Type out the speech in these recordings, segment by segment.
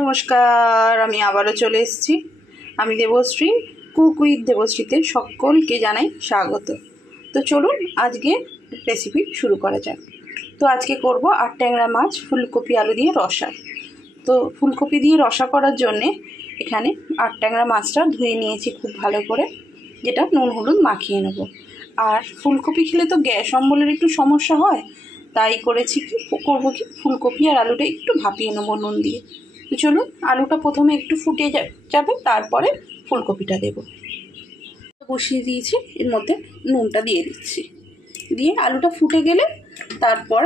নমস্কার, আমি আবারও চলে এসেছি। আমি দেবশ্রী, কুক উইথ দেবশ্রীতে সকলকে জানাই স্বাগত। তো চলুন আজকে রেসিপি শুরু করা যাক। তো আজকে করব আট ট্যাংরা মাছ ফুলকপি আলু দিয়ে রসা। তো ফুলকপি দিয়ে রসা করার জন্যে এখানে আট ট্যাংরা মাছটা ধুয়ে নিয়েছি খুব ভালো করে, যেটা নুন হলুদ মাখিয়ে নেব। আর ফুলকপি খেলে তো গ্যাস অম্বলের একটু সমস্যা হয়, তাই করেছি করবো কি ফুলকপি আর আলুটা একটু ভাপিয়ে নেবো নুন দিয়ে। তো চলুন, আলুটা প্রথমে একটু ফুটে যাবে, তারপরে ফুলকপিটা দেব। বসিয়ে দিয়েছি, এর মধ্যে নুনটা দিয়ে দিচ্ছি, দিয়ে আলুটা ফুটে গেলে তারপর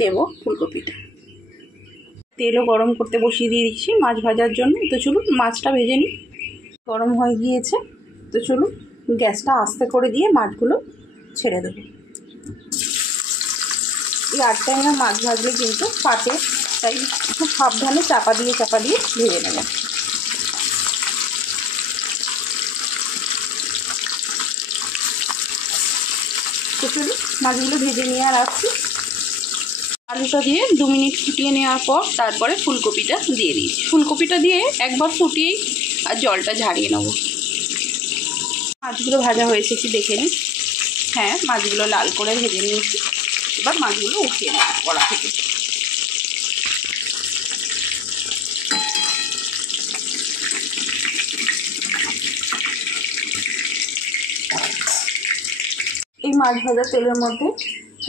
দেব ফুলকপিটা। তেলও গরম করতে বসিয়ে দিয়ে দিচ্ছি মাছ ভাজার জন্য। তো চলুন মাছটা ভেজে নিই। গরম হয়ে গিয়েছে, তো চলুন গ্যাসটা আস্তে করে দিয়ে মাছগুলো ছেড়ে দেবো। এই আট ট্যাংরা মাছ ভাজলে কিন্তু ফাটে, তাই খুব সাবধানে চাপা দিয়ে ভেজে নেবেন। তো চলুন মাছগুলো ভেজে নিয়ে আর আসছি। আলুটা দিয়ে 2 মিনিট ফুটিয়ে নেওয়ার পর তারপরে ফুলকপিটা দিয়ে দিয়েছি। ফুলকপিটা দিয়ে একবার ফুটিয়েই আর জলটা ঝারিয়ে নেব। মাছগুলো ভাজা হয়েছে কি দেখে নিই। হ্যাঁ, মাছগুলো লাল করে ভেজে নিয়েছি। এবার মাছগুলো উঠিয়ে নেব কড়া থেকে। এই মাছ ভাজা তেলের মধ্যে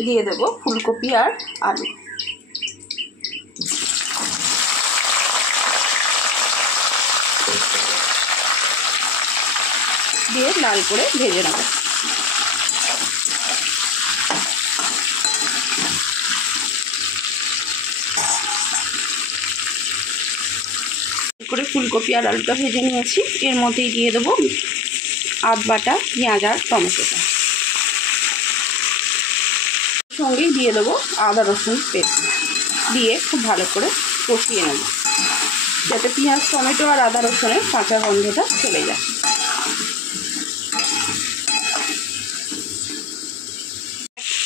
দিয়ে দেব ফুলকপি আর আলু। দিয়ে লাল করে ভেজে নেব। করে ফুলকপি আর আলুটা ভেজে নিয়েছি, এর মধ্যেই দিয়ে দেবো আদ বাটা পেঁয়াজ আর টমেটোটা। সঙ্গেই দিয়ে দেবো আদা রসুন পেস্ট, দিয়ে খুব ভালো করে কষিয়ে নেব, যাতে পেঁয়াজ টমেটো আর আদা রসুনের কাঁচা গন্ধটা চলে যায়।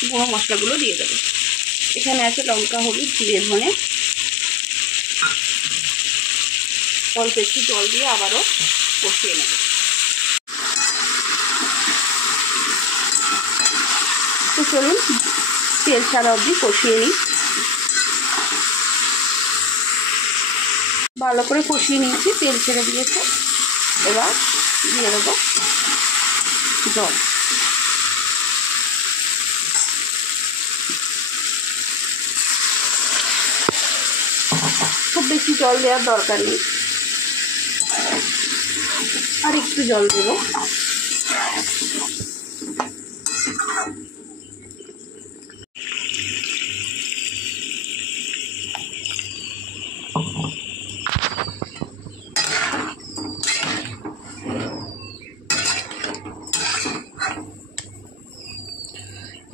গুঁড়ো মশলাগুলো দিয়ে দেবো। এখানে আছে লঙ্কা, হলুদ, জিরে, ধনে। অল্প একটু জল দিয়ে আবারও কষিয়ে নেব। তো চলুন তেল ছাড়া অবধি কষিয়ে নিই। ভালো করে কষিয়ে নিয়েছি, তেল ছেড়ে দিয়েছে। এবার দিয়ে দেবো জল। খুব বেশি জল দেওয়ার দরকার নেই, আর একটু জল দেব।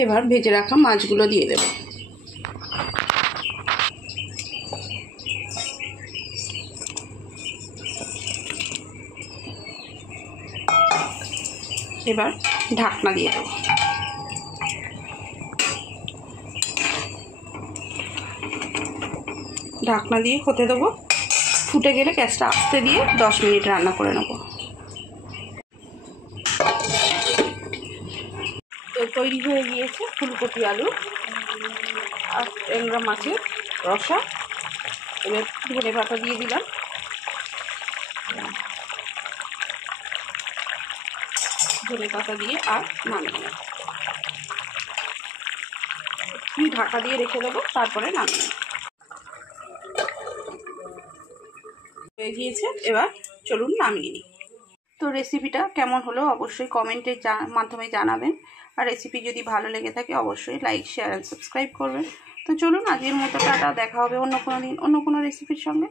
এবার ভেজে রাখা মাছগুলো দিয়ে দেব। এবার ঢাকনা দিয়ে দেব। ঢাকনা দিয়ে হতে দেবো। ফুটে গেলে গ্যাসটা আস্তে দিয়ে 10 মিনিট রান্না করে নেব। তো তৈরি হয়ে গিয়েছে ফুলকপি আলু আর ট্যাংরা মাছের রসা। এবার ধনে পাতা দিয়ে দিলাম। ধনে পাতা দিয়ে আর নামিয়ে ঢাকা দিয়ে রেখে দেবো, তারপরে নামিয়ে হয়ে গিয়েছে। এবার চলুন নামিয়ে নিই। তো রেসিপিটা কেমন হলো অবশ্যই কমেন্টের মাধ্যমে জানাবেন। আর রেসিপি যদি ভালো লেগে থাকে অবশ্যই লাইক, শেয়ার অ্যান্ড সাবস্ক্রাইব করবেন। তো চলুন আজকের মতো টাটা, দেখা হবে অন্য কোনো দিন অন্য কোনো রেসিপির সঙ্গে।